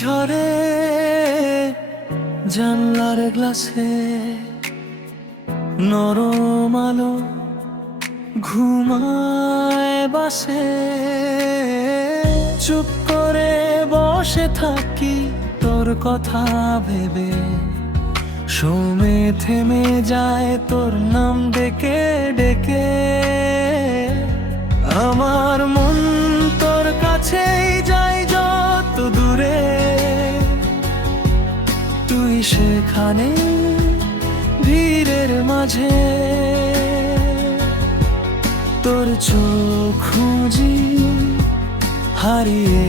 ঝরে জানলার গ্লাসে, নরম আলো ঘুমায় বাসে। চুপ করে বসে থাকি তোর কথা ভেবে, সময় থেমে যায় তোর নাম ডেকে ডেকে। আমার মন তোর কাছেই যায় যত দূরে, তুই সেখানে ভিড়ের মাঝে। তোর চোখ খুঁজি হারিয়ে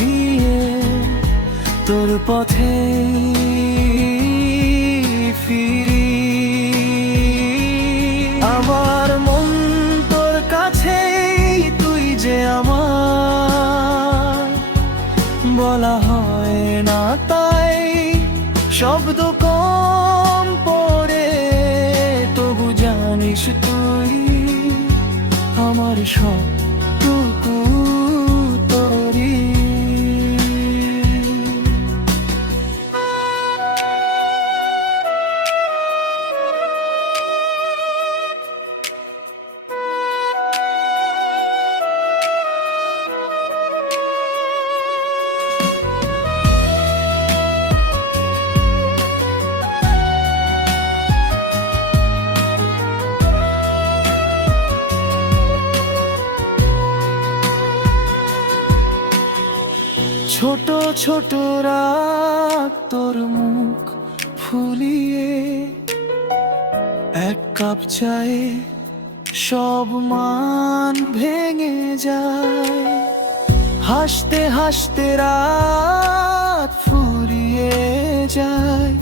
গিয়ে, তোর পথে ফিরি। আমার মন তোর কাছেই, তুই যে আমার। বলা হয় না তাই শব্দ কম পড়ে, তবু জানিস তুই আমার সবটুকু তোরই। ছোট ছোট রাগ তোর মুখ ফুলিয়ে, এক কাপ চায়ে সব মান ভেঙে যায়। হাসতে হাসতে রাত ফুরিয়ে যায়,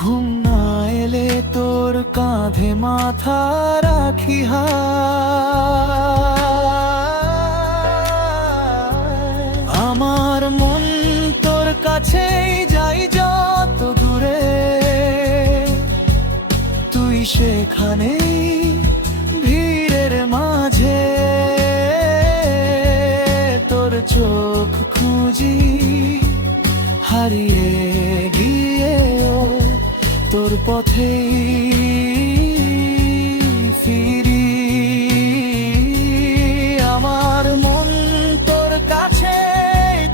ঘুম না এলে তোর কাঁধে মাথা রাখি আমার মন তোর কাছেই যাই যত দূরে, তুই সেখানেই ভিড়ের মাঝে। তোর চোখ খুঁজি হারিয়ে গিয়েও, তোর পথেই ফিরি। আমার মন তোর কাছে,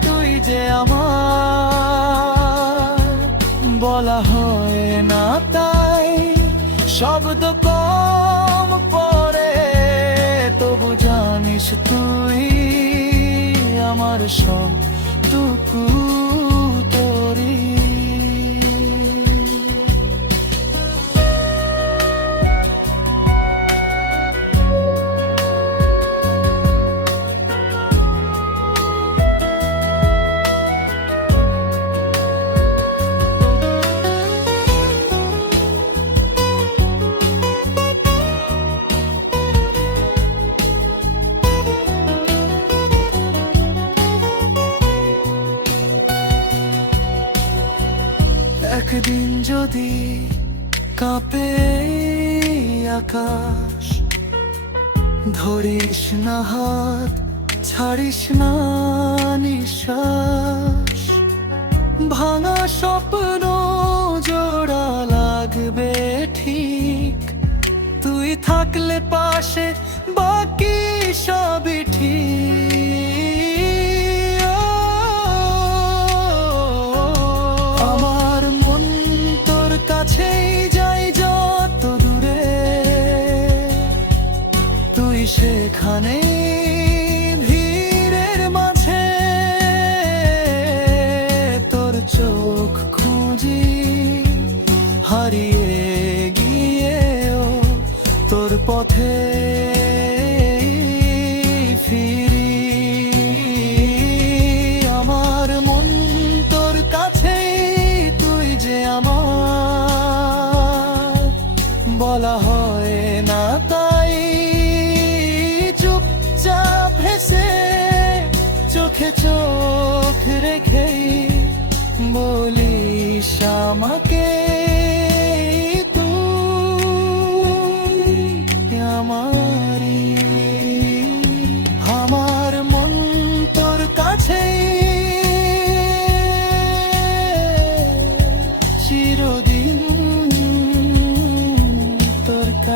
তুই যে আমার। বলা হয় না তাই শব্দ কম পড়ে, তবু জানিস তুই আমার সবটুকু তোরই। একদিন যদি কাঁপে আকাশ, ধরিস না হাত, ছাড়িস না নিঃশ্বাস। ভাঙা স্বপ্ন জোড়া লাগবে ঠিক, তুই থাকলে পাশে বাকি সবই ঠিক। আমার মন তোর কাছেই যাই যত দূরে, তুই সেখানে ভিড়ের মাঝে। তোর চোখ খুঁজি হারিয়ে গিয়েও, তোর পথে ফিরি। আমার মন তোর কাছেই, তুই যে আমার। বলা হয় না তাই চুপচাপ হেসে, চোখে চোখ রেখেই বলিস আমাকে তুই আমারই। আমার মন তোর কাছেই,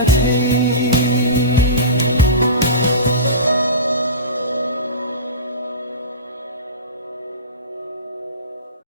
কাছে